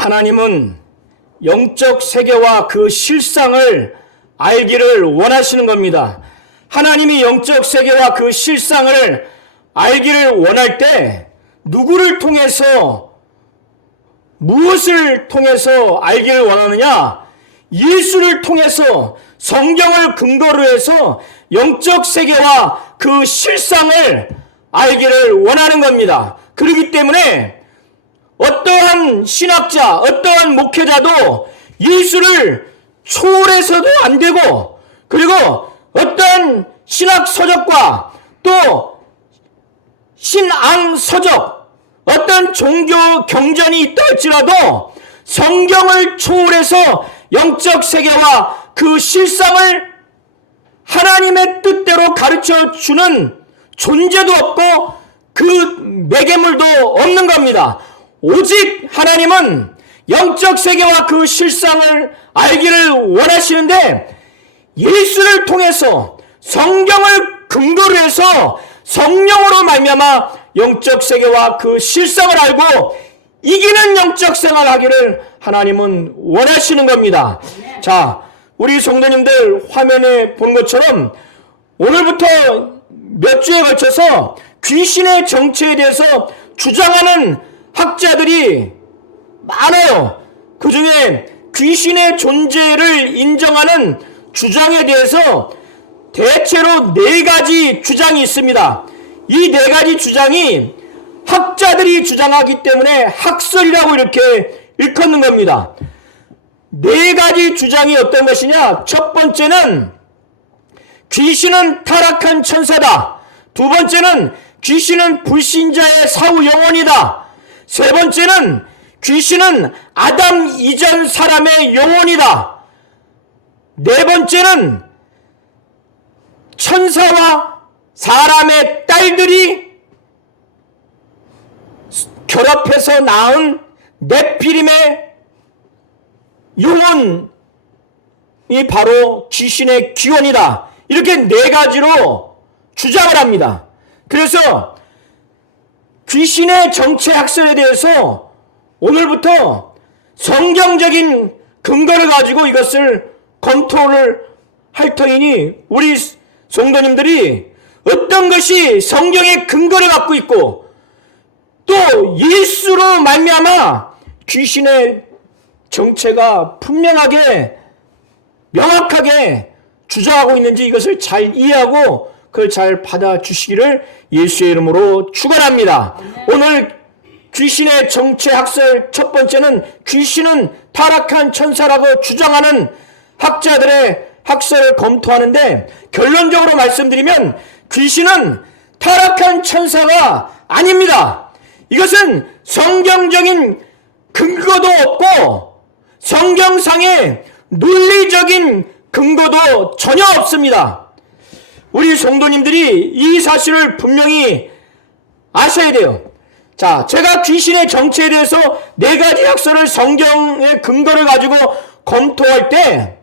하나님은 영적 세계와 그 실상을 알기를 원하시는 겁니다. 하나님이 영적 세계와 그 실상을 알기를 원할 때 누구를 통해서, 무엇을 통해서 알기를 원하느냐? 예수를 통해서, 성경을 근거로 해서 영적 세계와 그 실상을 알기를 원하는 겁니다. 그렇기 때문에 어떠한 신학자, 어떠한 목회자도 예수를 초월해서도 안 되고, 그리고 어떠한 신학 서적과 또 신앙 서적, 어떤 종교 경전이 있다 할지라도 성경을 초월해서 영적 세계와 그 실상을 하나님의 뜻대로 가르쳐 주는 존재도 없고 그 매개물도 없는 겁니다. 오직 하나님은 영적 세계와 그 실상을 알기를 원하시는데, 예수를 통해서 성경을 근거로 해서 성령으로 말미암아 영적 세계와 그 실상을 알고 이기는 영적 생활을 하기를 하나님은 원하시는 겁니다. 자, 우리 성도님들 화면에 보는 것처럼 오늘부터 몇 주에 걸쳐서 귀신의 정체에 대해서 주장하는 학자들이 많아요. 그 중에 귀신의 존재를 인정하는 주장에 대해서 대체로 4가지 주장이 있습니다. 이 4가지 주장이 학자들이 주장하기 때문에 학설이라고 이렇게 일컫는 겁니다. 4가지 주장이 어떤 것이냐? 첫 번째는 귀신은 타락한 천사다. 두 번째는 귀신은 불신자의 사후 영혼이다. 세 번째는 귀신은 아담 이전 사람의 영혼이다. 네 번째는 천사와 사람의 딸들이 결합해서 낳은 네피림의 영혼이 바로 귀신의 기원이다. 이렇게 4가지로 주장을 합니다. 그래서 귀신의 정체 학설에 대해서 오늘부터 성경적인 근거를 가지고 이것을 검토를 할 터이니 우리 성도님들이 어떤 것이 성경의 근거를 갖고 있고 또 예수로 말미암아 귀신의 정체가 분명하게 명확하게 주장하고 있는지 이것을 잘 이해하고 그걸 잘 받아주시기를 예수의 이름으로 축원합니다. 오늘 귀신의 정체 학설 첫 번째는 귀신은 타락한 천사라고 주장하는 학자들의 학설을 검토하는데, 결론적으로 말씀드리면 귀신은 타락한 천사가 아닙니다. 이것은 성경적인 근거도 없고 성경상의 논리적인 근거도 전혀 없습니다. 우리 성도님들이 이 사실을 분명히 아셔야 돼요. 자, 제가 귀신의 정체에 대해서 4가지 학설을 성경의 근거를 가지고 검토할 때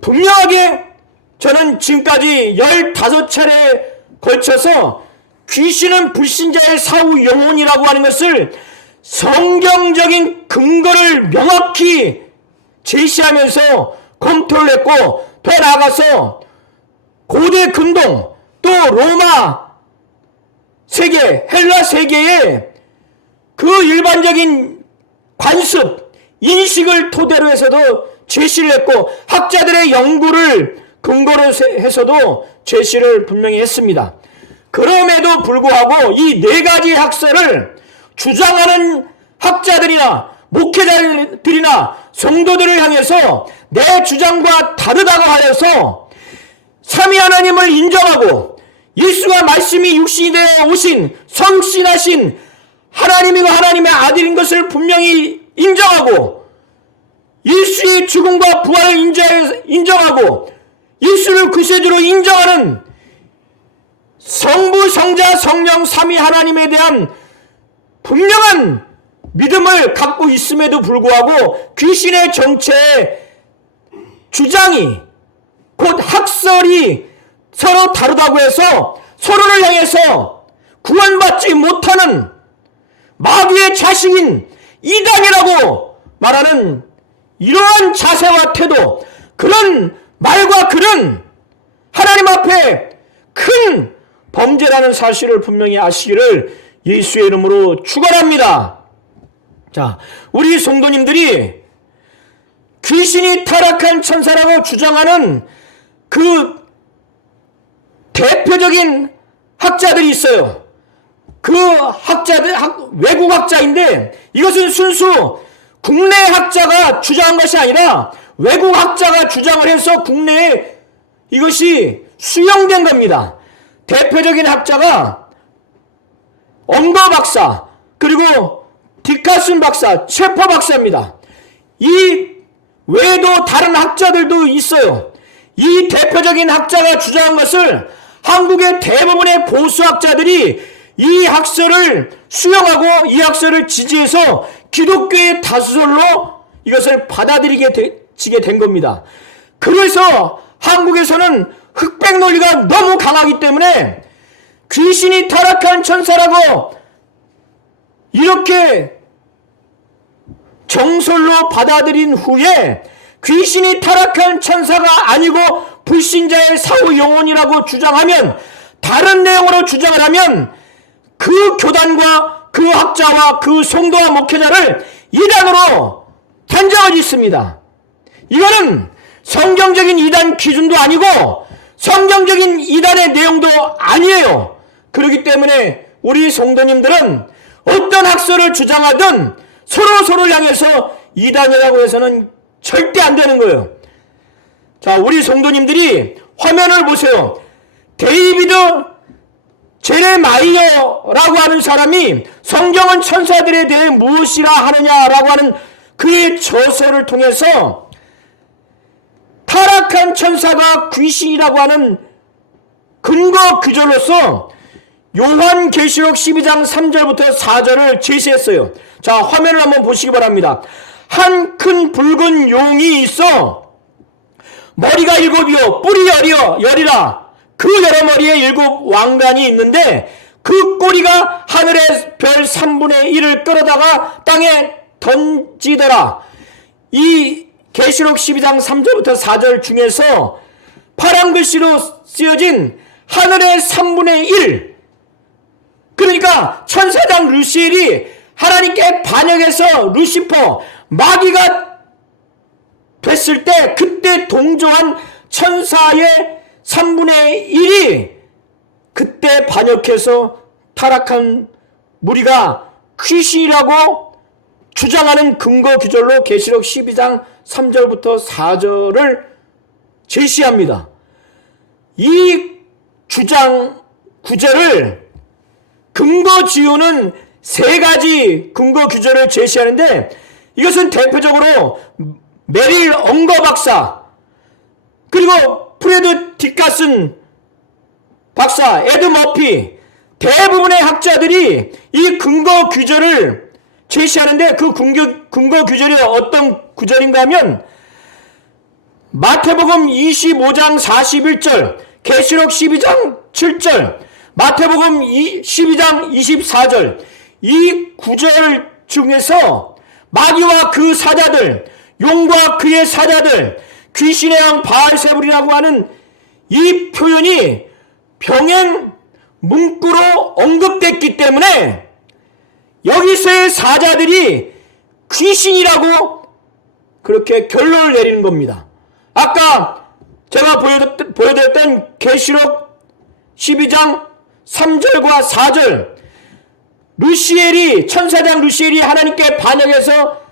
분명하게 저는 지금까지 15차례에 걸쳐서 귀신은 불신자의 사후 영혼이라고 하는 것을 성경적인 근거를 명확히 제시하면서 검토를 했고, 더 나아가서 고대 근동 또 로마 세계, 헬라 세계의 그 일반적인 관습, 인식을 토대로 해서도 제시를 했고 학자들의 연구를 근거로 해서도 제시를 분명히 했습니다. 그럼에도 불구하고 이 4가지 학설을 주장하는 학자들이나 목회자들이나 성도들을 향해서 내 주장과 다르다고 하여서 삼위 하나님을 인정하고 예수가 말씀이 육신이 되어 오신 성신하신 하나님이고 하나님의 아들인 것을 분명히 인정하고 예수의 죽음과 부활을 인정하고 예수를 구세주로 인정하는 성부, 성자, 성령 삼위 하나님에 대한 분명한 믿음을 갖고 있음에도 불구하고 귀신의 정체의 주장이 곧 학설이 서로 다르다고 해서 서로를 향해서 구원받지 못하는 마귀의 자식인 이단이라고 말하는 이러한 자세와 태도, 그런 말과 글은 하나님 앞에 큰 범죄라는 사실을 분명히 아시기를 예수의 이름으로 축원합니다. 자, 우리 성도님들이 귀신이 타락한 천사라고 주장하는 그 대표적인 학자들이 있어요. 그 학자들, 외국 학자인데 이것은 순수 국내 학자가 주장한 것이 아니라 외국 학자가 주장을 해서 국내에 이것이 수용된 겁니다. 대표적인 학자가 엄거 박사, 그리고 디카슨 박사, 체퍼 박사입니다. 이 외에도 다른 학자들도 있어요. 이 대표적인 학자가 주장한 것을 한국의 대부분의 보수학자들이 이 학설을 수용하고 이 학설을 지지해서 기독교의 다수설로 이것을 받아들이게 된 겁니다. 그래서 한국에서는 흑백 논리가 너무 강하기 때문에 귀신이 타락한 천사라고 이렇게 정설로 받아들인 후에 귀신이 타락한 천사가 아니고 불신자의 사후 영혼이라고 주장하면, 다른 내용으로 주장을 하면 그 교단과 그 학자와 그 성도와 목회자를 이단으로 단정을 짓습니다. 이거는 성경적인 이단 기준도 아니고 성경적인 이단의 내용도 아니에요. 그렇기 때문에 우리 성도님들은 어떤 학설을 주장하든 서로를 향해서 이단이라고 해서는 절대 안 되는 거예요. 자, 우리 성도님들이 화면을 보세요. 데이비드 제레마이어라고 하는 사람이 성경은 천사들에 대해 무엇이라 하느냐라고 하는 그의 저서를 통해서 타락한 천사가 귀신이라고 하는 근거 규절로서 요한계시록 12장 3절부터 4절을 제시했어요. 자, 화면을 한번 보시기 바랍니다. 한 큰 붉은 용이 있어 머리가 7이요 뿔이 10이라 그 여러 머리에 7 왕관이 있는데 그 꼬리가 하늘의 별 3분의 1을 끌어다가 땅에 던지더라. 이 계시록 12장 3절부터 4절 중에서 파란 글씨로 쓰여진 하늘의 3분의 1, 그러니까 천사장 루시엘이 하나님께 반역해서 루시퍼 마귀가 됐을 때 그때 동조한 천사의 3분의 1이 그때 반역해서 타락한 무리가 귀신이라고 주장하는 근거 규절로 계시록 12장 3절부터 4절을 제시합니다. 이 주장 구절을 근거 지우는 3가지 근거 규절을 제시하는데, 이것은 대표적으로 메릴 엉거 박사, 그리고 프레드 디카슨 박사, 에드 머피, 대부분의 학자들이 이 근거 규절을 제시하는데, 그 근거 규절이 어떤 구절인가 하면 마태복음 25장 41절, 계시록 12장 7절, 마태복음 12장 24절, 이 구절 중에서 마귀와 그 사자들, 용과 그의 사자들, 귀신의 왕 바알세불이라고 하는 이 표현이 병행 문구로 언급됐기 때문에 여기서의 사자들이 귀신이라고 그렇게 결론을 내리는 겁니다. 아까 제가 보여드렸던 계시록 12장 3절과 4절, 루시엘이, 천사장 루시엘이 하나님께 반역해서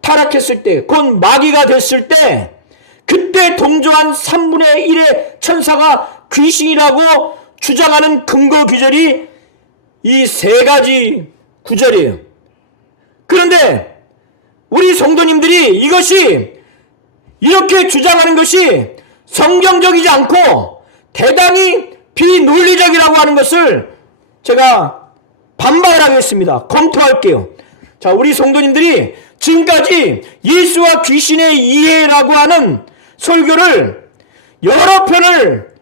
타락했을 때, 곧 마귀가 됐을 때, 그때 동조한 3분의 1의 천사가 귀신이라고 주장하는 근거 구절이 이 3가지 구절이에요. 그런데 우리 성도님들이 이것이 이렇게 주장하는 것이 성경적이지 않고 대단히 비논리적이라고 하는 것을 제가 반박을 하겠습니다. 검토할게요. 자, 우리 성도님들이 지금까지 예수와 귀신의 이해라고 하는 설교를 여러 편을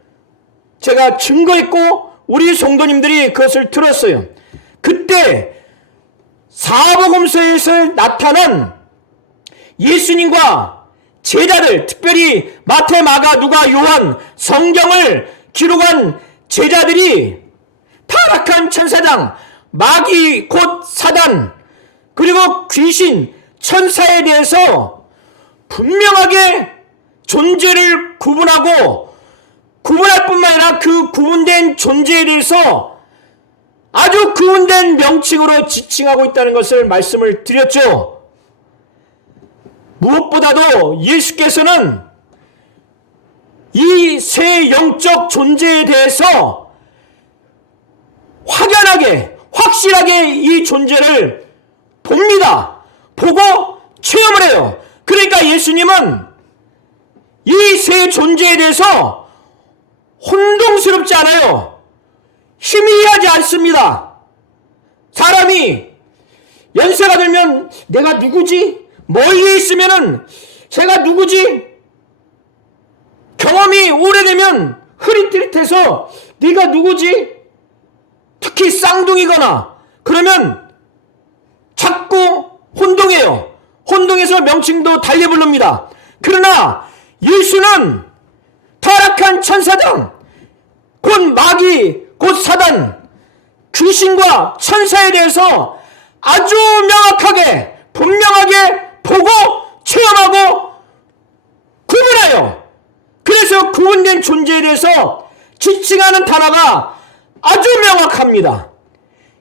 제가 증거했고 우리 성도님들이 그것을 들었어요. 그때 사복음서에서 나타난 예수님과 제자들, 특별히 마태, 마가, 누가, 요한, 성경을 기록한 제자들이 타락한 천사장, 마귀 곧 사단, 그리고 귀신, 천사에 대해서 분명하게 존재를 구분하고, 구분할 뿐만 아니라 그 구분된 존재에 대해서 아주 구분된 명칭으로 지칭하고 있다는 것을 말씀을 드렸죠. 무엇보다도 예수께서는 이 세 영적 존재에 대해서 확연하게, 확실하게 이 존재를 봅니다. 보고 체험을 해요. 그러니까 예수님은 이 세 존재에 대해서 혼동스럽지 않아요. 희미하지 않습니다. 사람이 연세가 들면 내가 누구지? 멀리 있으면은 제가 누구지? 경험이 오래되면 흐릿흐릿해서 네가 누구지? 특히 쌍둥이거나 그러면 자꾸 혼동해요. 혼동해서 명칭도 달리 부릅니다. 그러나 예수는 타락한 천사장, 곧 마귀, 곧 사단, 귀신과 천사에 대해서 아주 명확하게, 분명하게 보고 체험하고 구분해요. 그래서 구분된 존재에 대해서 지칭하는 단어가 아주 명확합니다.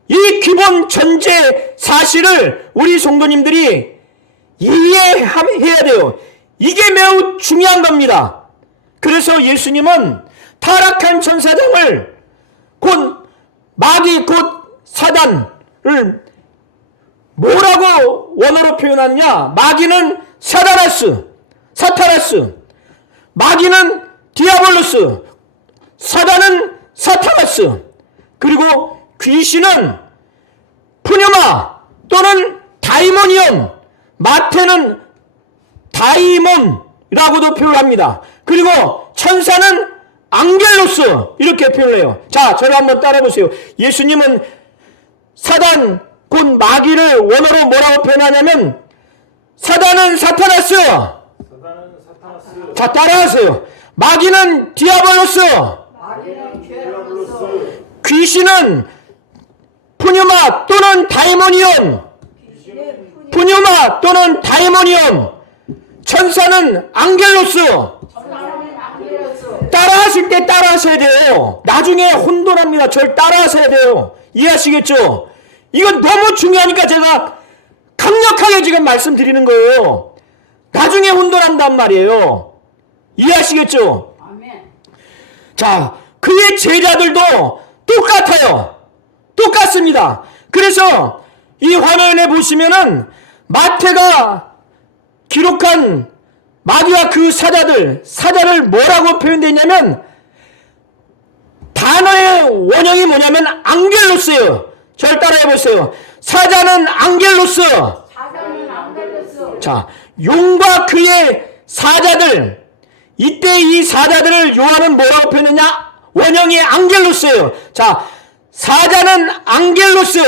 이 기본 전제 사실을 우리 성도님들이 이해해야 돼요. 이게 매우 중요한 겁니다. 그래서 예수님은 타락한 천사장을 곧 마귀 곧 사단을 뭐라고 원어로 표현하느냐? 마귀는 사타나스, 마귀는 디아볼로스, 사단은 사타나스, 그리고 귀신은 푸뉴마 또는 다이모니온, 마태는 다이몬이라고도 표현합니다. 그리고 천사는 앙겔로스 이렇게 표현해요. 자, 저를 한번 따라해보세요. 예수님은 사단 곧 마귀를 원어로 뭐라고 표현하냐면 사단은 사타나스. 자, 따라하세요. 마귀는 디아볼로스. 귀신은 푸뉴마 또는 다이모니온. 푸뉴마 또는 다이모니온. 천사는 앙겔로스. 따라하실 때 따라하셔야 돼요. 나중에 혼돈합니다. 절 따라하셔야 돼요. 이해하시겠죠? 이건 너무 중요하니까 제가 강력하게 지금 말씀드리는 거예요. 나중에 혼돈한단 말이에요. 이해하시겠죠? 자, 그의 제자들도 똑같아요. 똑같습니다. 그래서 이 화면에 보시면은 마태가 기록한 마귀와 그 사자를 뭐라고 표현되냐면 단어의 원형이 뭐냐면 앙겔로스예요. 절 따라해보세요. 사자는 앙겔로스. 자, 용과 그의 사자들, 이때 이 사자들을 요한은 뭐라고 표현했냐? 원형이 앙겔로스예요. 자, 사자는 앙겔로스.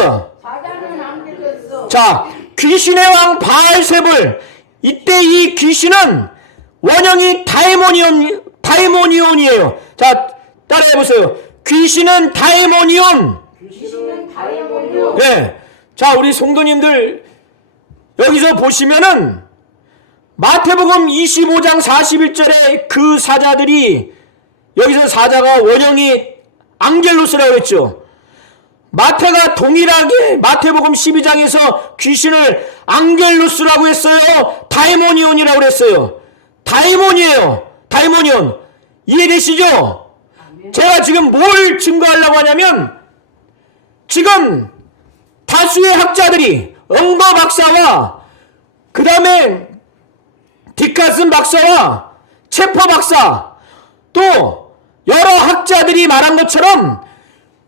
자, 귀신의 왕 바알세불, 이때 이 귀신은 원형이 다이모니온이에요. 자, 따라해보세요. 귀신은 다이모니온. 네. 자, 우리 성도님들 여기서 보시면은 마태복음 25장 41절에 그 사자들이, 여기서 사자가 원형이 앙겔로스라고 했죠. 마태가 동일하게 마태복음 12장에서 귀신을 앙겔로스라고 했어요? 다이모니온이라고 했어요? 다이몬이에요. 다이모니온. 이해되시죠? 제가 지금 뭘 증거하려고 하냐면, 지금 다수의 학자들이 엉거 박사와 그 다음에 디카슨 박사와 체퍼 박사 또 여러 학자들이 말한 것처럼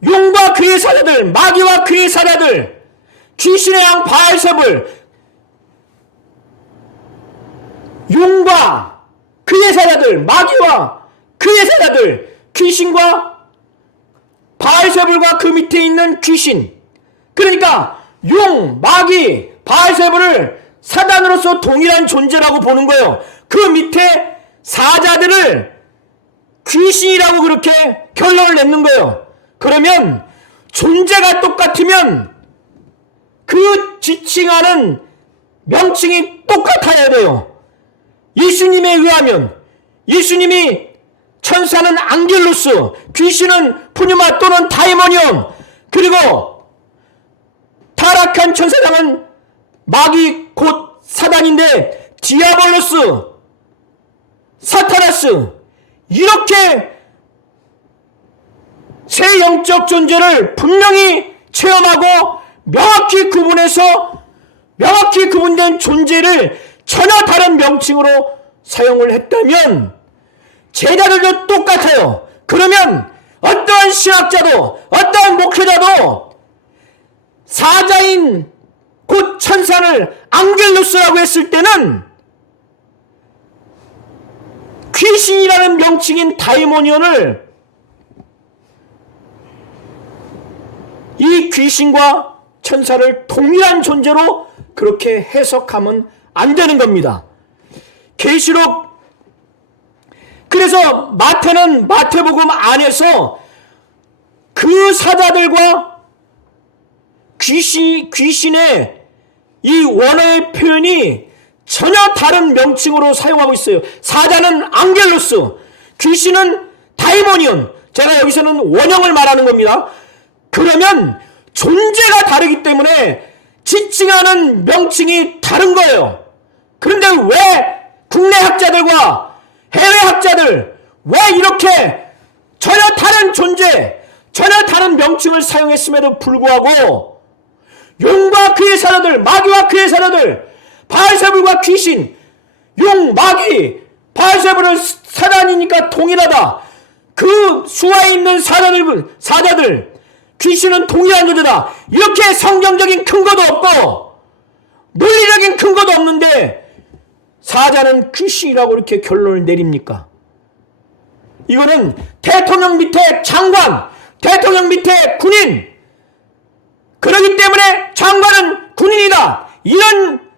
용과 그의 사자들, 마귀와 그의 사자들, 귀신의 양 바알세불, 용과 그의 사자들, 마귀와 그의 사자들, 귀신과 바알세불과 그 밑에 있는 귀신, 그러니까 용, 마귀, 바알세불을 사단으로서 동일한 존재라고 보는 거예요. 그 밑에 사자들을 귀신이라고 그렇게 결론을 내는 거예요. 그러면 존재가 똑같으면 그 지칭하는 명칭이 똑같아야 돼요. 예수님에 의하면 예수님이 천사는 앙겔로스, 귀신은 푸뉴마 또는 다이모니온, 그리고 타락한 천사장은 마귀 곧 사단인데 디아볼로스, 사타나스, 이렇게 세 영적 존재를 분명히 체험하고 명확히 구분해서 명확히 구분된 존재를 전혀 다른 명칭으로 사용을 했다면 제자들도 똑같아요. 그러면 어떠한 신학자도 어떠한 목회자도 사자인 곧 천사를 앙겔로스라고 했을 때는 귀신이라는 명칭인 다이모니온을 이 귀신과 천사를 동일한 존재로 그렇게 해석하면 안 되는 겁니다. 계시록, 그래서 마태는 마태복음 안에서 그 사자들과 귀신의 이 원어의 표현이 전혀 다른 명칭으로 사용하고 있어요. 사자는 앙겔로스, 귀신은 다이모니온. 제가 여기서는 원형을 말하는 겁니다. 그러면 존재가 다르기 때문에 지칭하는 명칭이 다른 거예요. 그런데 왜 국내 학자들과 해외 학자들 왜 이렇게 전혀 다른 존재, 전혀 다른 명칭을 사용했음에도 불구하고 용과 그의 사자들, 마귀와 그의 사자들, 바알세불과 귀신, 용, 마귀, 바알세불은 사단이니까 동일하다. 그 수하에 있는 사자들, 귀신은 동일한 존재다. 이렇게 성경적인 근거도 없고 논리적인 근거도 없는데 사자는 귀신이라고 이렇게 결론을 내립니까? 이거는 대통령 밑에 장관, 대통령 밑에 군인, 그렇기 때문에 장관은 군인이다, 이런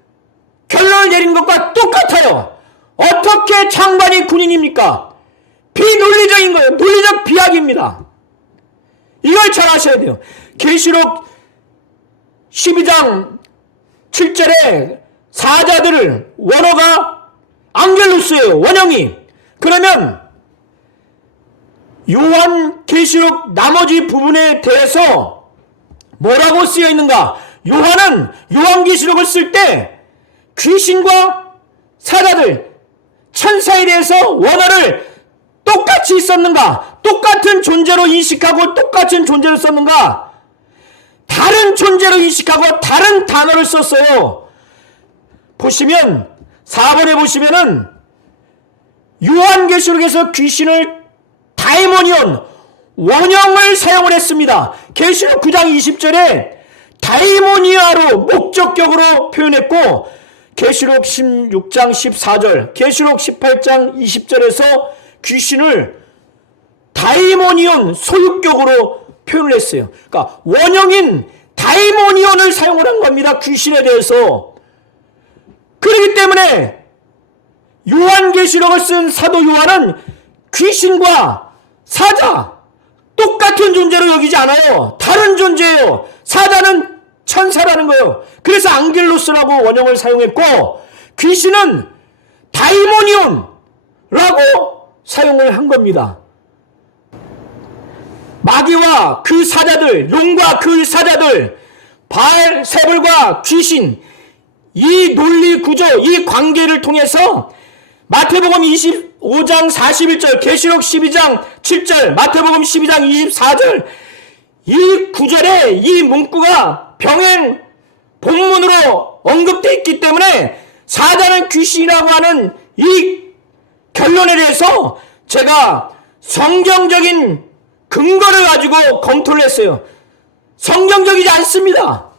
결론을 내린 것과 똑같아요. 어떻게 장관이 군인입니까? 비논리적인 거예요. 논리적 비약입니다. 이걸 잘 아셔야 돼요. 계시록 12장 7절에 사자들을 원어가 앙겔로스예요. 원형이. 그러면 요한 계시록 나머지 부분에 대해서 뭐라고 쓰여 있는가? 요한은 요한계시록을 쓸 때 귀신과 사자들, 천사에 대해서 원어를 똑같이 썼는가? 똑같은 존재로 인식하고 똑같은 존재로 썼는가? 다른 존재로 인식하고 다른 단어를 썼어요. 보시면 4번에 보시면은 요한계시록에서 귀신을 다이모니온, 원형을 사용을 했습니다. 계시록 9장 20절에 다이모니아로 목적격으로 표현했고, 계시록 16장 14절, 계시록 18장 20절에서 귀신을 다이모니온 소유격으로 표현을 했어요. 그러니까 원형인 다이모니온을 사용을 한 겁니다. 귀신에 대해서. 그렇기 때문에 요한계시록을 쓴 사도 요한은 귀신과 사자 똑같은 존재로 여기지 않아요. 다른 존재예요. 사자는 천사라는 거예요. 그래서 앙겔로스라고 원형을 사용했고, 귀신은 다이모니온라고 사용을 한 겁니다. 마귀와 그 사자들, 용과 그 사자들, 바알세불과 귀신, 이 논리 구조, 이 관계를 통해서 마태복음 25장 41절, 계시록 12장 7절, 마태복음 12장 24절, 이 구절에 이 문구가 병행 본문으로 언급되어 있기 때문에 사자는 귀신이라고 하는 이 결론에 대해서 제가 성경적인 근거를 가지고 검토를 했어요. 성경적이지 않습니다.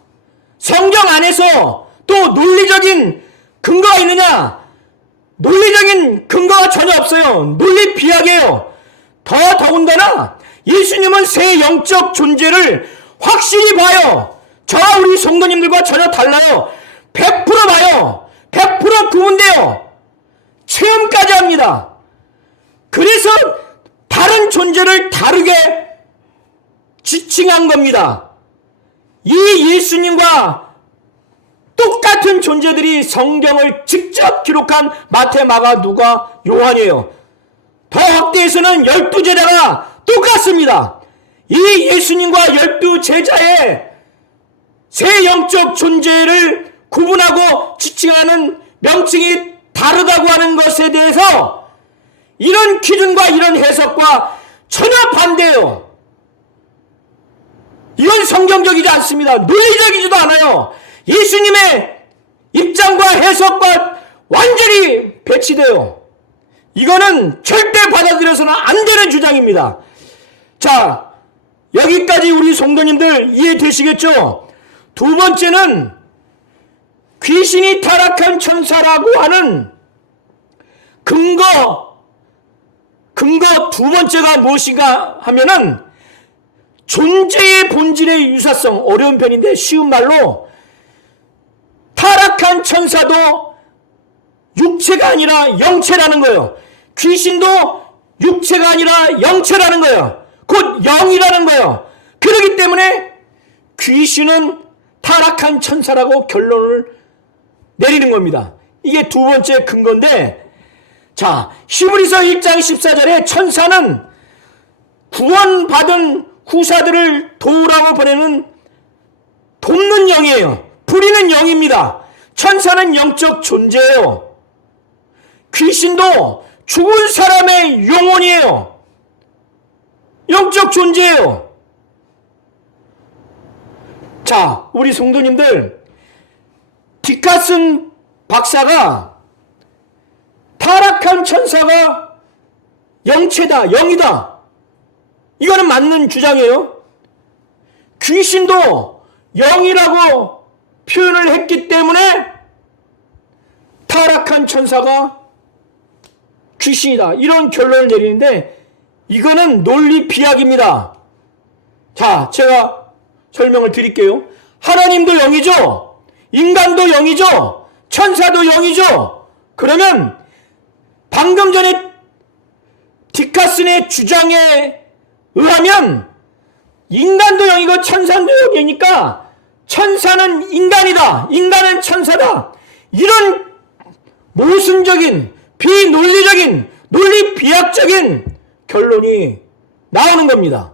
성경 안에서 또 논리적인 근거가 있느냐? 논리적인 근거가 전혀 없어요. 논리 비약이에요. 더군다나 예수님은 새 영적 존재를 확실히 봐요. 저와 우리 성도님들과 전혀 달라요. 100% 봐요. 100% 구분돼요. 체험까지 합니다. 그래서 다른 존재를 다르게 지칭한 겁니다. 이 예수님과 똑같은 존재들이 성경을 직접 기록한 마태, 마가, 누가, 요한이에요. 더 확대해서는 12제자가 똑같습니다. 이 예수님과 12제자의 세 영적 존재를 구분하고 지칭하는 명칭이 다르다고 하는 것에 대해서 이런 기준과 이런 해석과 전혀 반대예요. 이건 성경적이지 않습니다. 논리적이지도 않아요. 예수님의 입장과 해석과 완전히 배치돼요. 이거는 절대 받아들여서는 안 되는 주장입니다. 자, 여기까지 우리 성도님들 이해되시겠죠? 두 번째는 귀신이 타락한 천사라고 하는 근거 두 번째가 무엇인가 하면은 존재의 본질의 유사성, 어려운 편인데 쉬운 말로 타락한 천사도 육체가 아니라 영체라는 거예요. 귀신도 육체가 아니라 영체라는 거예요. 곧 영이라는 거예요. 그렇기 때문에 귀신은 타락한 천사라고 결론을 내리는 겁니다. 이게 두 번째 근거인데, 자, 히브리서 1장 14절에 천사는 구원받은 후사들을 도우라고 보내는 돕는 영이에요. 부리는 영입니다. 천사는 영적 존재예요. 귀신도 죽은 사람의 영혼이에요. 영적 존재예요. 자, 우리 성도님들, 디카슨 박사가 타락한 천사가 영체다, 영이다, 이거는 맞는 주장이에요. 귀신도 영이라고 표현을 했기 때문에 타락한 천사가 귀신이다, 이런 결론을 내리는데 이거는 논리 비약입니다. 자, 제가 설명을 드릴게요. 하나님도 영이죠. 인간도 영이죠. 천사도 영이죠. 그러면 방금 전에 디카슨의 주장에 의하면 인간도 영이고 천사도 영이니까 천사는 인간이다, 인간은 천사다, 이런 모순적인 비논리적인 논리 비약적인 결론이 나오는 겁니다.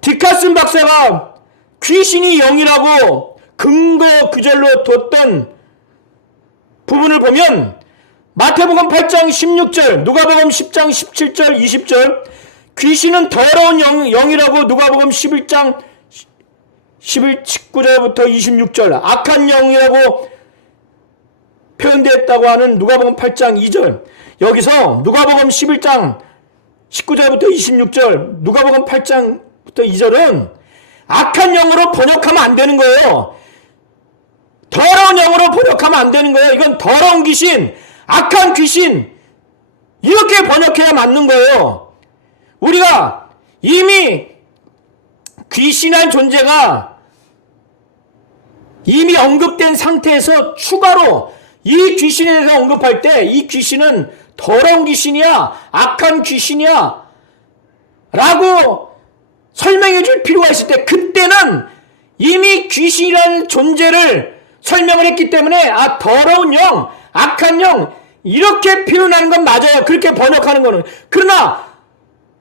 디카슨 박사가 귀신이 영이라고 근거 구절로 뒀던 부분을 보면 마태복음 8장 16절, 누가복음 10장 17절 20절, 귀신은 더러운 영이라고 누가복음 11장 19절부터 26절, 악한 영이라고 표현되었다고 하는 누가복음 8장 2절, 여기서 누가복음 11장 19절부터 26절, 누가복음 8장부터 2절은 악한 영으로 번역하면 안 되는 거예요. 더러운 영으로 번역하면 안 되는 거예요. 이건 더러운 귀신, 악한 귀신, 이렇게 번역해야 맞는 거예요. 우리가 이미 귀신한 존재가 이미 언급된 상태에서 추가로 이 귀신에 대해서 언급할 때 이 귀신은 더러운 귀신이야, 악한 귀신이야 라고 설명해 줄 필요가 있을 때, 그때는 이미 귀신이라는 존재를 설명을 했기 때문에 더러운 영, 악한 영, 이렇게 표현하는 건 맞아요. 그렇게 번역하는 거는. 그러나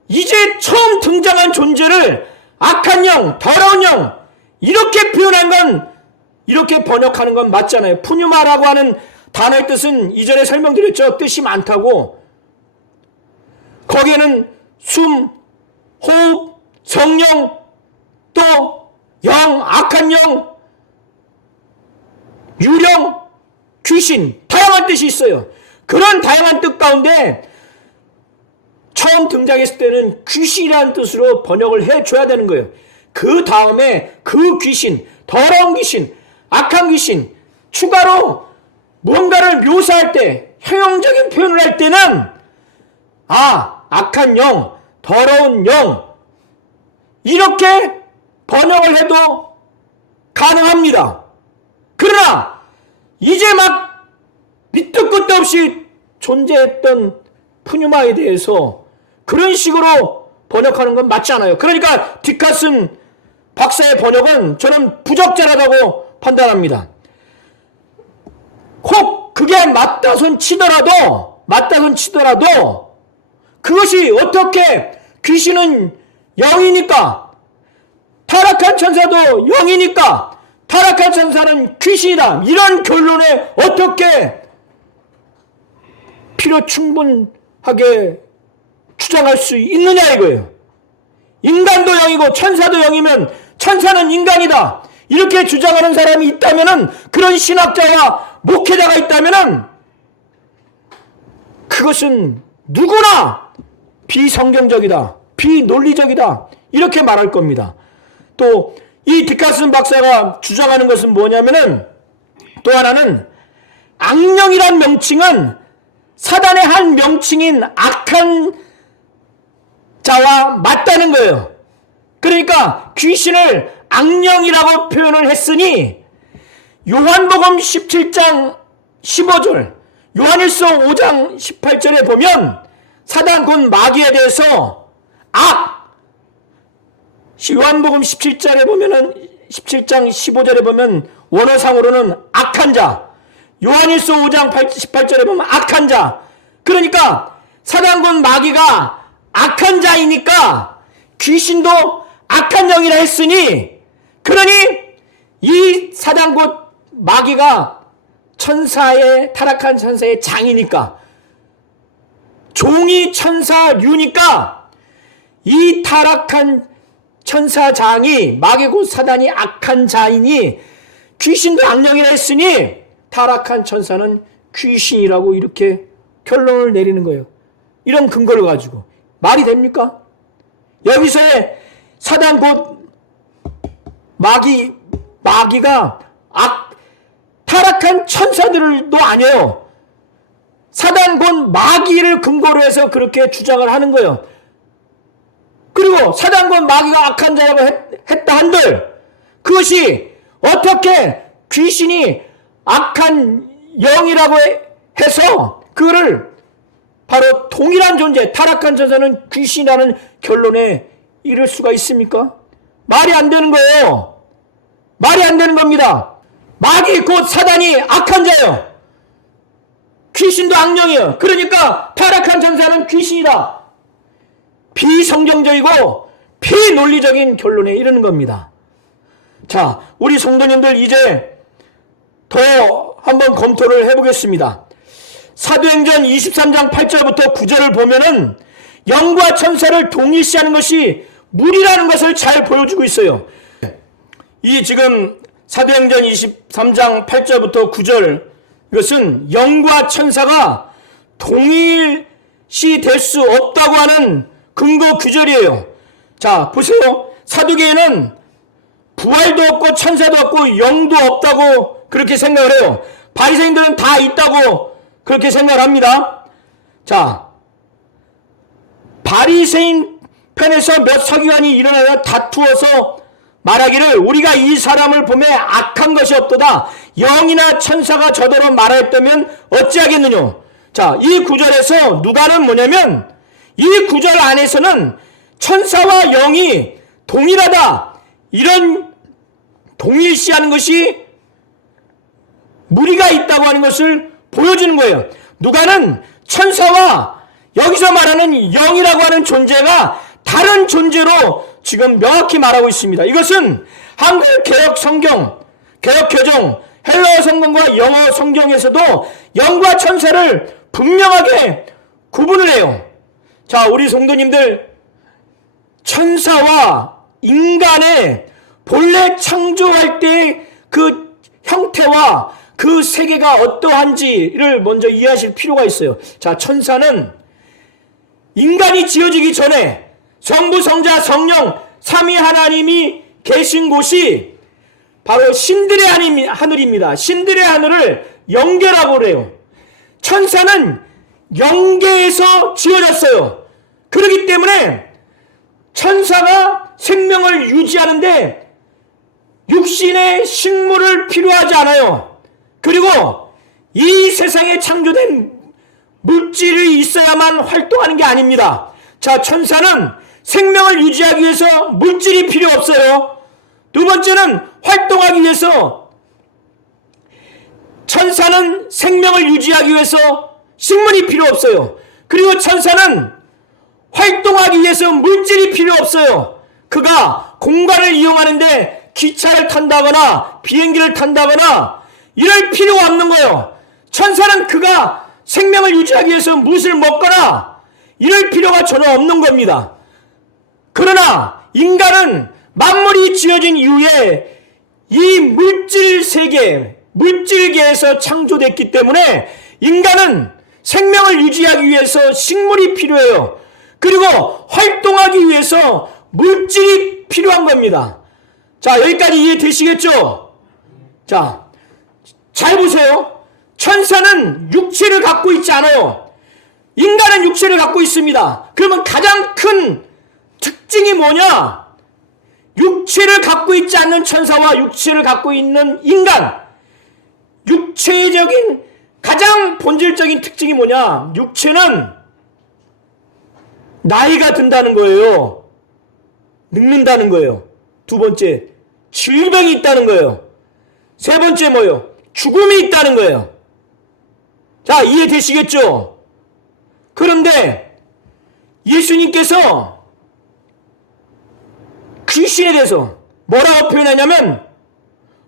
이제 처음 등장한 존재를 악한 영, 더러운 영, 이렇게 표현한 건, 이렇게 번역하는 건 맞잖아요. 푸뉴마라고 하는 단어의 뜻은 이전에 설명드렸죠. 뜻이 많다고. 거기에는 숨, 호흡, 성령, 또 영, 악한 영, 유령, 귀신, 다양한 뜻이 있어요. 그런 다양한 뜻 가운데 처음 등장했을 때는 귀신이라는 뜻으로 번역을 해줘야 되는 거예요. 그 다음에 그 귀신, 더러운 귀신, 악한 귀신, 추가로 무언가를 묘사할 때, 형용적인 표현을 할 때는 악한 영, 더러운 영, 이렇게 번역을 해도 가능합니다. 그러나 이제 막 밑도 끝도 없이 존재했던 푸뉴마에 대해서 그런 식으로 번역하는 건 맞지 않아요. 그러니까 디카슨 박사의 번역은 저는 부적절하다고 판단합니다. 혹 그게 맞다손 치더라도 그것이 어떻게 귀신은 영이니까, 타락한 천사도 영이니까 타락한 천사는 귀신이다, 이런 결론에 어떻게 필요 충분하게 주장할 수 있느냐 이거예요. 인간도 영이고 천사도 영이면 천사는 인간이다, 이렇게 주장하는 사람이 있다면은, 그런 신학자와 목회자가 있다면은 그것은 누구나 비성경적이다, 비논리적이다, 이렇게 말할 겁니다. 또 이 디카슨 박사가 주장하는 것은 뭐냐면은, 또 하나는 악령이란 명칭은 사단의 한 명칭인 악한 자와 맞다는 거예요. 그러니까 귀신을 악령이라고 표현을 했으니, 요한복음 17장 15절, 요한일서 5장 18절에 보면 사단 곧 마귀에 대해서 요한복음 17장에 보면은, 17장 15절에 보면 원어상으로는 악한 자, 요한일서 5장 18절에 보면 악한 자, 그러니까 사단 곧 마귀가 악한 자이니까 귀신도 악한 영이라 했으니, 그러니 이 사단 곧 마귀가 타락한 천사의 장이니까, 종이 천사류니까, 이 타락한 천사장이, 마귀 곧 사단이 악한 자이니 귀신도 악령이라 했으니 타락한 천사는 귀신이라고 이렇게 결론을 내리는 거예요. 이런 근거를 가지고 말이 됩니까? 여기서의 사단 곧 마귀가 타락한 천사들도 아니에요. 사단 곧 마귀를 근거로 해서 그렇게 주장을 하는 거예요. 그리고 사단 곧 마귀가 악한 자라고 했다 한들, 그것이 어떻게 귀신이 악한 영이라고 해서 그거를 바로 동일한 존재, 타락한 천사는 귀신이라는 결론에 이를 수가 있습니까? 말이 안 되는 거예요. 말이 안 되는 겁니다. 마귀 곧 사단이 악한 자예요. 귀신도 악령이에요. 그러니까 타락한 천사는 귀신이다, 비성경적이고 비논리적인 결론에 이르는 겁니다. 자, 우리 성도님들 이제 더 한번 검토를 해보겠습니다. 사도행전 23장 8절부터 9절을 보면은 영과 천사를 동일시하는 것이 무리라는 것을 잘 보여주고 있어요. 이 지금 사도행전 23장 8절부터 9절, 이것은 영과 천사가 동일시 될 수 없다고 하는 근거 구절이에요. 자, 보세요. 사두개에는 부활도 없고 천사도 없고 영도 없다고 그렇게 생각을 해요. 바리새인들은 다 있다고 그렇게 생각을 합니다. 자, 바리새인 편에서 몇 서기관이 일어나서 다투어서 말하기를, 우리가 이 사람을 보매 악한 것이 없도다, 영이나 천사가 저더러 말하였다면 어찌하겠느냐. 자, 이 구절에서 누가는 뭐냐면, 이 구절 안에서는 천사와 영이 동일하다, 이런 동일시하는 것이 무리가 있다고 하는 것을 보여주는 거예요. 누가는 천사와 여기서 말하는 영이라고 하는 존재가 다른 존재로 지금 명확히 말하고 있습니다. 이것은 한국 개혁 성경, 개혁 개정, 헬라어 성경과 영어 성경에서도 영과 천사를 분명하게 구분을 해요. 자, 우리 성도님들, 천사와 인간의 본래 창조할 때의 그 형태와 그 세계가 어떠한지를 먼저 이해하실 필요가 있어요. 자, 천사는 인간이 지어지기 전에 성부, 성자, 성령, 삼위 하나님이 계신 곳이 바로 신들의 하늘입니다. 신들의 하늘을 영계라고 그래요. 천사는 영계에서 지어졌어요. 그렇기 때문에 천사가 생명을 유지하는데 육신의 식물을 필요하지 않아요. 그리고 이 세상에 창조된 물질이 있어야만 활동하는 게 아닙니다. 자, 천사는 생명을 유지하기 위해서 물질이 필요 없어요. 두 번째는 활동하기 위해서, 천사는 생명을 유지하기 위해서 식물이 필요 없어요. 그리고 천사는 활동하기 위해서 물질이 필요 없어요. 그가 공간을 이용하는데 기차를 탄다거나 비행기를 탄다거나 이럴 필요가 없는 거예요. 천사는 그가 생명을 유지하기 위해서 무엇을 먹거나 이럴 필요가 전혀 없는 겁니다. 그러나 인간은 만물이 지어진 이후에 이 물질 세계, 물질계에서 창조됐기 때문에 인간은 생명을 유지하기 위해서 식물이 필요해요. 그리고 활동하기 위해서 물질이 필요한 겁니다. 자, 여기까지 이해되시겠죠? 자, 잘 보세요. 천사는 육체를 갖고 있지 않아요. 인간은 육체를 갖고 있습니다. 그러면 가장 큰 특징이 뭐냐? 육체를 갖고 있지 않는 천사와 육체를 갖고 있는 인간, 육체적인 가장 본질적인 특징이 뭐냐? 육체는 나이가 든다는 거예요. 늙는다는 거예요. 두 번째, 질병이 있다는 거예요. 세 번째 뭐예요? 죽음이 있다는 거예요. 자, 이해되시겠죠? 그런데 예수님께서 귀신에 대해서 뭐라고 표현하냐면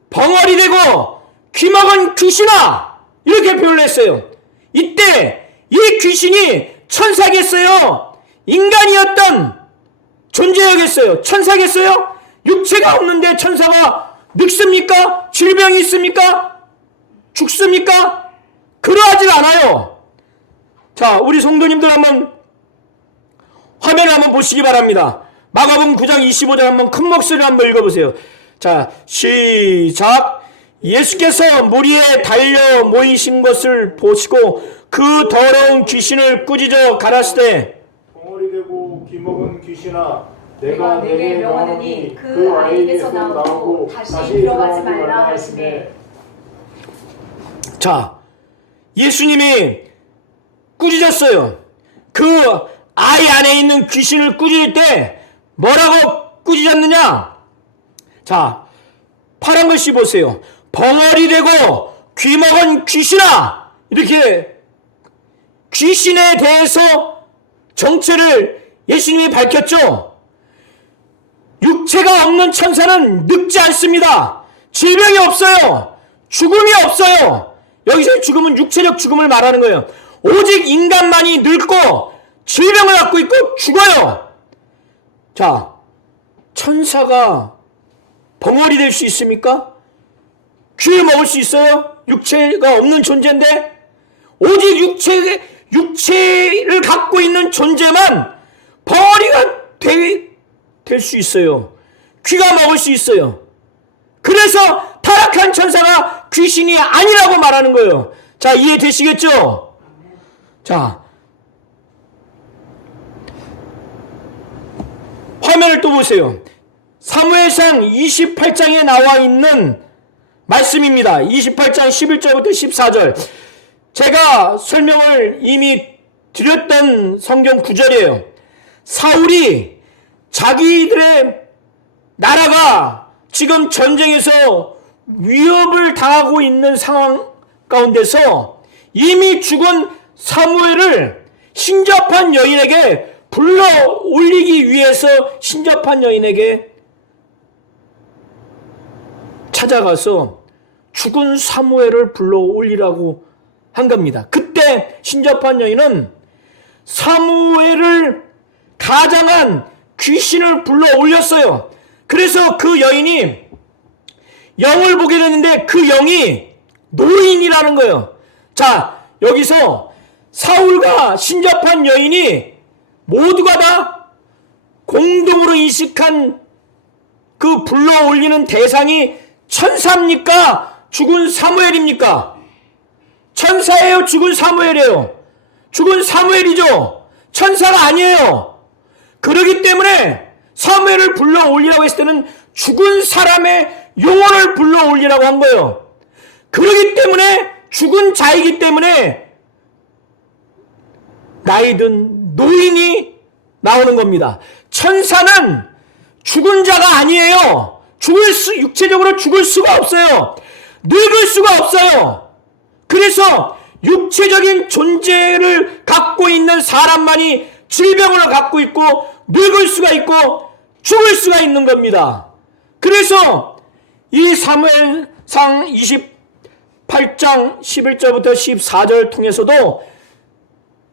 벙어리 되고 귀먹은 귀신아, 이렇게 표현을 했어요. 이때 이 귀신이 천사겠어요? 인간이었던 존재였겠어요? 천사겠어요? 육체가 없는데 천사가 늙습니까? 질병이 있습니까? 죽습니까? 그러하지 않아요. 자, 우리 성도님들 한번 화면을 한번 보시기 바랍니다. 마가복음 9장 25절 한번 큰 목소리로 한번 읽어보세요. 자, 시작. 예수께서 무리에 달려 모이신 것을 보시고 그 더러운 귀신을 꾸짖어 가라사대, 벙어리 되고 귀먹은 귀신아, 내가 내게 명하노니 그 아이에게서 나오고 다시 들어가지 말라 하시네. 자, 예수님이 꾸짖었어요. 그 아이 안에 있는 귀신을 꾸짖을 때 뭐라고 꾸짖었느냐? 자, 파란 글씨 보세요. 벙어리 되고 귀먹은 귀신아, 이렇게 귀신에 대해서 정체를 예수님이 밝혔죠. 육체가 없는 천사는 늙지 않습니다. 질병이 없어요. 죽음이 없어요. 여기서 죽음은 육체적 죽음을 말하는 거예요. 오직 인간만이 늙고 질병을 갖고 있고 죽어요. 자, 천사가 벙어리 될 수 있습니까? 귀를 먹을 수 있어요? 육체가 없는 존재인데 오직 육체를 갖고 있는 존재만 벙어리가 될 수 있어요. 귀가 먹을 수 있어요. 그래서 타락한 천사가 귀신이 아니라고 말하는 거예요. 자, 이해되시겠죠? 자, 화면을 또 보세요. 사무엘상 28장에 나와 있는 말씀입니다. 28장 11절부터 14절. 제가 설명을 이미 드렸던 성경 구절이에요. 사울이 자기들의 나라가 지금 전쟁에서 위협을 당하고 있는 상황 가운데서 이미 죽은 사무엘을 신접한 여인에게 불러 올리기 위해서 신접한 여인에게 찾아가서 죽은 사무엘을 불러 올리라고 한 겁니다. 그때 신접한 여인은 사무엘을 가장한 귀신을 불러 올렸어요. 그래서 그 여인이 영을 보게 됐는데 그 영이 노인이라는 거예요. 자, 여기서 사울과 신접한 여인이 모두가 다 공동으로 인식한 그 불러 올리는 대상이 천사입니까? 죽은 사무엘입니까? 천사예요? 죽은 사무엘이에요? 죽은 사무엘이죠? 천사가 아니에요. 그러기 때문에 사무엘을 불러 올리라고 했을 때는 죽은 사람의 영혼을 불러 올리라고 한 거예요. 그러기 때문에 죽은 자이기 때문에 나이든 노인이 나오는 겁니다. 천사는 죽은 자가 아니에요. 육체적으로 죽을 수가 없어요. 늙을 수가 없어요. 그래서 육체적인 존재를 갖고 있는 사람만이 질병을 갖고 있고 늙을 수가 있고 죽을 수가 있는 겁니다. 그래서 이 사무엘상 28장 11절부터 14절 통해서도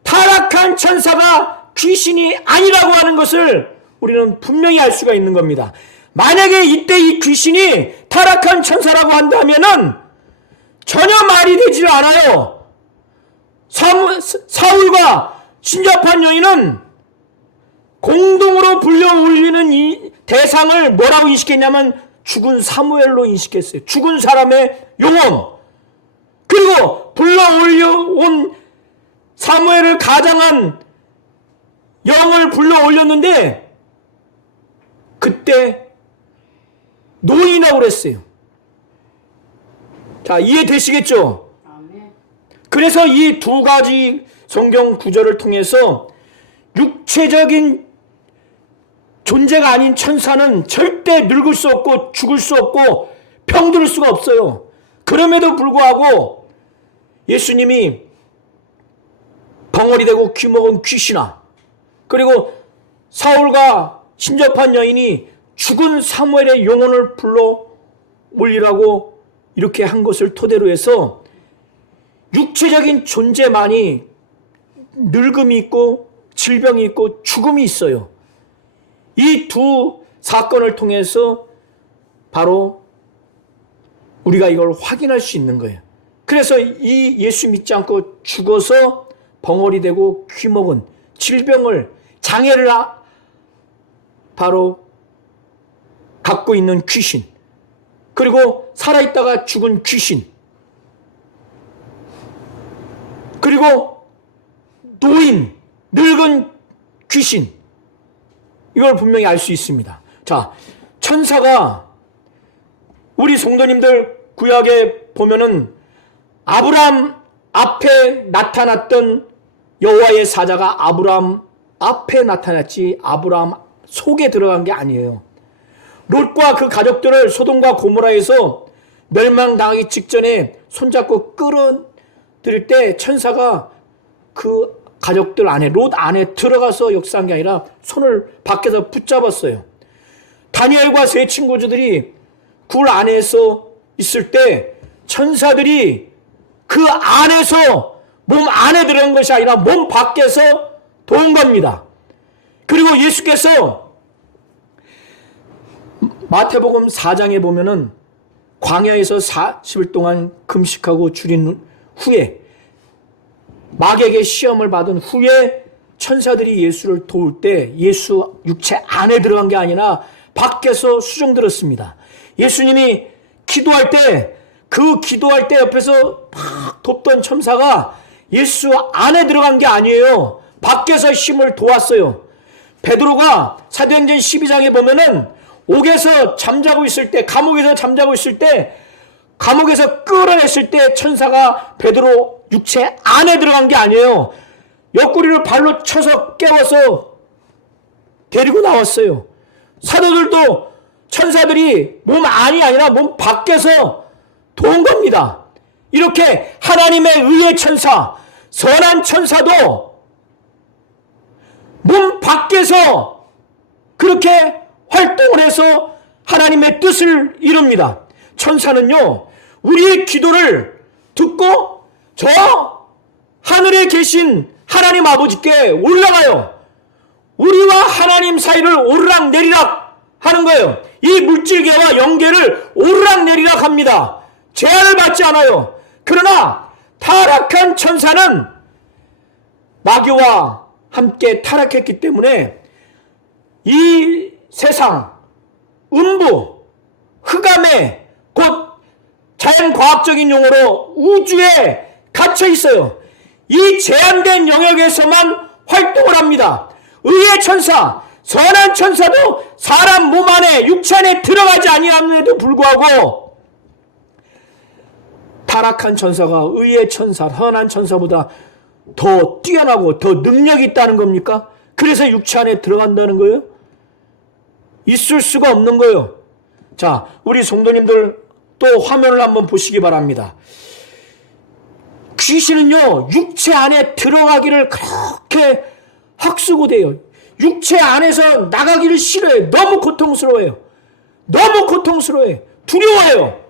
타락한 천사가 귀신이 아니라고 하는 것을 우리는 분명히 알 수가 있는 겁니다. 만약에 이때 이 귀신이 타락한 천사라고 한다면은 전혀 말이 되질 않아요. 사울과 신접한 여인은 공동으로 불려 올리는 이 대상을 뭐라고 인식했냐면 죽은 사무엘로 인식했어요. 죽은 사람의 영혼. 그리고 불러 올려온 사무엘을 가장한 영을 불러 올렸는데 그때 노인이라고 그랬어요. 자, 이해되시겠죠? 그래서 이 두 가지 성경 구절을 통해서 육체적인 존재가 아닌 천사는 절대 늙을 수 없고 죽을 수 없고 병들 수가 없어요. 그럼에도 불구하고 예수님이 벙어리 되고 귀먹은 귀신아, 그리고 사울과 신접한 여인이 죽은 사무엘의 영혼을 불러 올리라고 이렇게 한 것을 토대로 해서 육체적인 존재만이 늙음이 있고 질병이 있고 죽음이 있어요. 이 두 사건을 통해서 바로 우리가 이걸 확인할 수 있는 거예요. 그래서 이 예수 믿지 않고 죽어서 벙어리 되고 귀먹은 질병을, 장애를 바로 갖고 있는 귀신, 그리고 살아있다가 죽은 귀신, 그리고 노인, 늙은 귀신, 이걸 분명히 알 수 있습니다. 자, 천사가 우리 성도님들 구약에 보면은 아브라함 앞에 나타났던 여호와의 사자가 아브라함 앞에 나타났지 아브라함 속에 들어간 게 아니에요. 롯과 그 가족들을 소돔과 고모라에서 멸망당하기 직전에 손잡고 끌어들일 때 천사가 그 가족들 안에, 롯 안에 들어가서 역사한 게 아니라 손을 밖에서 붙잡았어요. 다니엘과 세 친구들이 굴 안에서 있을 때 천사들이 그 안에서 몸 안에 들어간 것이 아니라 몸 밖에서 도운 겁니다. 그리고 예수께서 마태복음 4장에 보면은 광야에서 40일 동안 금식하고 줄인 후에 마귀에게 시험을 받은 후에 천사들이 예수를 도울 때 예수 육체 안에 들어간 게 아니라 밖에서 수종 들었습니다. 예수님이 기도할 때 그 기도할 때 옆에서 막 돕던 천사가 예수 안에 들어간 게 아니에요. 밖에서 힘을 도왔어요. 베드로가 사도행전 12장에 보면은 옥에서 잠자고 있을 때, 감옥에서 잠자고 있을 때, 감옥에서 끌어냈을 때 천사가 베드로 육체 안에 들어간 게 아니에요. 옆구리를 발로 쳐서 깨워서 데리고 나왔어요. 사도들도 천사들이 몸 안이 아니라 몸 밖에서 도운 겁니다. 이렇게 하나님의 의의 천사, 선한 천사도 몸 밖에서 그렇게 활동을 해서 하나님의 뜻을 이룹니다. 천사는요, 우리의 기도를 듣고 저 하늘에 계신 하나님 아버지께 올라가요. 우리와 하나님 사이를 오르락 내리락 하는 거예요. 이 물질계와 영계를 오르락 내리락 합니다. 제한을 받지 않아요. 그러나 타락한 천사는 마귀와 함께 타락했기 때문에 이 세상, 음부, 흑암에, 곧 자연과학적인 용어로 우주에 갇혀 있어요. 이 제한된 영역에서만 활동을 합니다. 의의 천사, 선한 천사도 사람 몸 안에 육체 안에 들어가지 아니함에도 불구하고 타락한 천사가 의의 천사, 선한 천사보다 더 뛰어나고 더 능력이 있다는 겁니까? 그래서 육체 안에 들어간다는 거예요? 있을 수가 없는 거예요. 자, 우리 성도님들 또 화면을 한번 보시기 바랍니다. 귀신은요, 육체 안에 들어가기를 그렇게 학수고대요. 육체 안에서 나가기를 싫어해요. 너무 고통스러워요. 너무 고통스러워요. 두려워해요.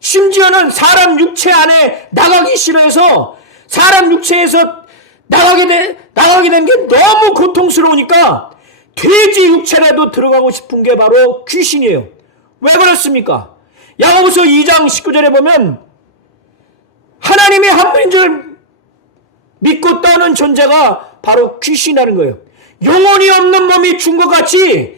심지어는 사람 육체 안에 나가기 싫어해서 사람 육체에서 나가게 된 게 너무 고통스러우니까 돼지 육체라도 들어가고 싶은 게 바로 귀신이에요. 왜 그렇습니까? 야고보서 2장 19절에 보면 하나님이 한 분인 줄 믿고 떠는 존재가 바로 귀신이라는 거예요. 영혼이 없는 몸이 죽은 것 같이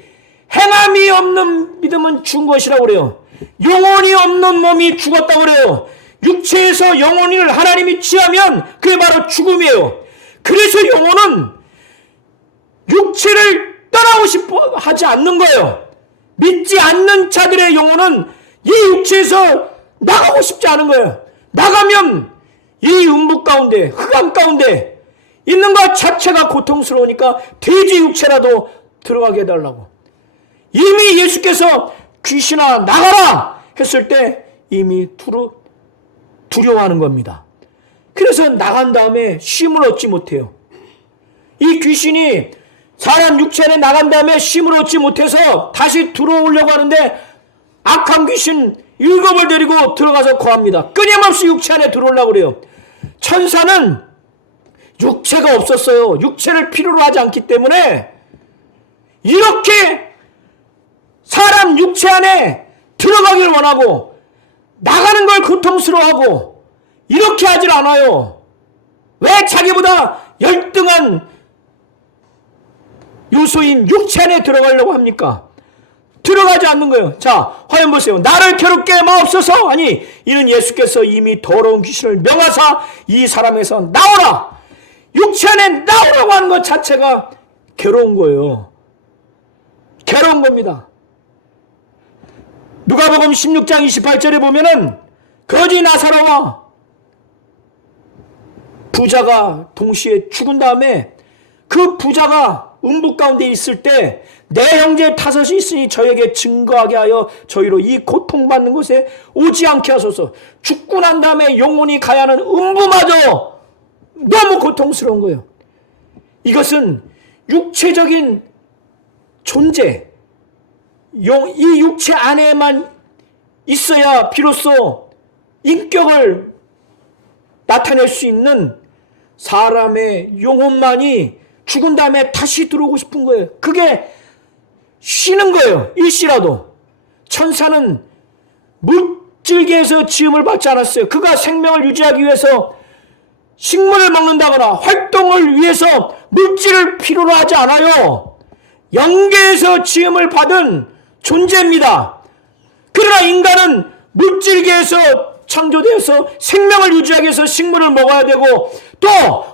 행함이 없는 믿음은 죽은 것이라고 그래요. 영혼이 없는 몸이 죽었다고 그래요. 육체에서 영혼을 하나님이 취하면 그게 바로 죽음이에요. 그래서 영혼은 육체를 떠나고 싶어 하지 않는 거예요. 믿지 않는 자들의 영혼은 이 육체에서 나가고 싶지 않은 거예요. 나가면 이 음부 가운데, 흑암 가운데 있는 것 자체가 고통스러우니까 돼지 육체라도 들어가게 해달라고. 이미 예수께서 귀신아 나가라 했을 때 이미 두려워하는 겁니다. 그래서 나간 다음에 쉼을 얻지 못해요. 이 귀신이 사람 육체 안에 나간 다음에 쉼을 얻지 못해서 다시 들어오려고 하는데 악한 귀신 7을 데리고 들어가서 거합니다. 끊임없이 육체 안에 들어오려고 그래요. 천사는 육체가 없었어요. 육체를 필요로 하지 않기 때문에 이렇게 사람 육체 안에 들어가길 원하고 나가는 걸 고통스러워하고 이렇게 하질 않아요. 왜? 자기보다 열등한 요소인 육체 안에 들어가려고 합니까? 들어가지 않는 거예요. 자, 화면 보세요. 나를 괴롭게 마옵소서. 아니, 이는 예수께서 이미 더러운 귀신을 명하사 이 사람에서 나오라. 육체 안에 나오라고 하는 것 자체가 괴로운 거예요. 괴로운 겁니다. 누가복음 16장 28절에 보면은 거지 나사로와 부자가 동시에 죽은 다음에 그 부자가 음부 가운데 있을 때 내 형제 5이 있으니 저에게 증거하게 하여 저희로 이 고통받는 곳에 오지 않게 하소서. 죽고 난 다음에 영혼이 가야 하는 음부마저 너무 고통스러운 거예요. 이것은 육체적인 존재, 이 육체 안에만 있어야 비로소 인격을 나타낼 수 있는 사람의 영혼만이 죽은 다음에 다시 들어오고 싶은 거예요. 그게 쉬는 거예요. 일시라도. 천사는 물질계에서 지음을 받지 않았어요. 그가 생명을 유지하기 위해서 식물을 먹는다거나 활동을 위해서 물질을 필요로 하지 않아요. 영계에서 지음을 받은 존재입니다. 그러나 인간은 물질계에서 창조되어서 생명을 유지하기 위해서 식물을 먹어야 되고 또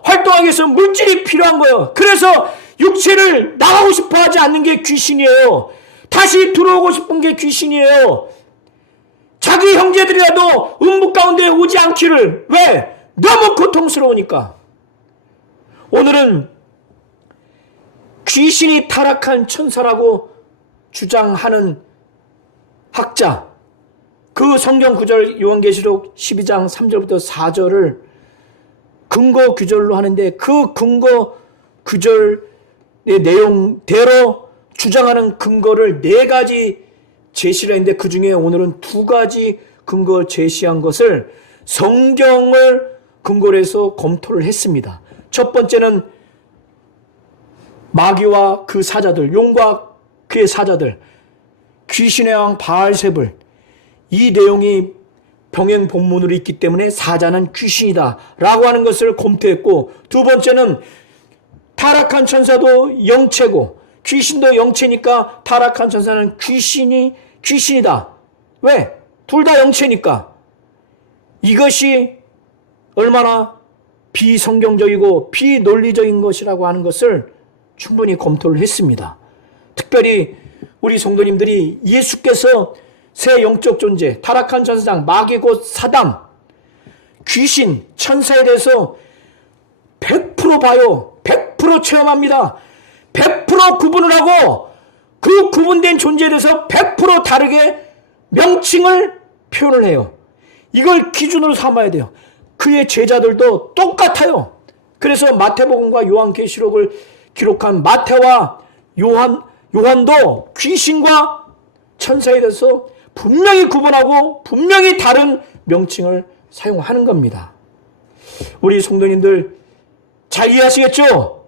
활동하기 위해서 물질이 필요한 거예요. 그래서 육체를 나가고 싶어 하지 않는 게 귀신이에요. 다시 들어오고 싶은 게 귀신이에요. 자기 형제들이라도 음부 가운데 오지 않기를. 왜? 너무 고통스러우니까. 오늘은 귀신이 타락한 천사라고 주장하는 학자, 그 성경 구절 요한계시록 12장 3절부터 4절을 근거 구절로 하는데 그 근거 구절의 내용대로 주장하는 근거를 4가지 제시를 했는데 그 중에 오늘은 2가지 근거 제시한 것을 성경을 근거로 해서 검토를 했습니다. 첫 번째는 마귀와 그 사자들, 용과 그의 사자들, 귀신의 왕 바알세불, 이 내용이 병행 본문으로 있기 때문에 사자는 귀신이다 라고 하는 것을 검토했고, 두 번째는 타락한 천사도 영체고 귀신도 영체니까 타락한 천사는 귀신이다. 왜? 둘 다 영체니까. 이것이 얼마나 비성경적이고 비논리적인 것이라고 하는 것을 충분히 검토를 했습니다. 특별히 우리 성도님들이 예수께서 새 영적 존재, 타락한 천사장, 마귀 곧 사단, 귀신, 천사에 대해서 100% 봐요. 100% 체험합니다. 100% 구분을 하고 그 구분된 존재에 대해서 100% 다르게 명칭을 표현을 해요. 이걸 기준으로 삼아야 돼요. 그의 제자들도 똑같아요. 그래서 마태복음과 요한계시록을 기록한 마태와 요한도 귀신과 천사에 대해서 분명히 구분하고 분명히 다른 명칭을 사용하는 겁니다. 우리 성도님들 잘 이해하시겠죠?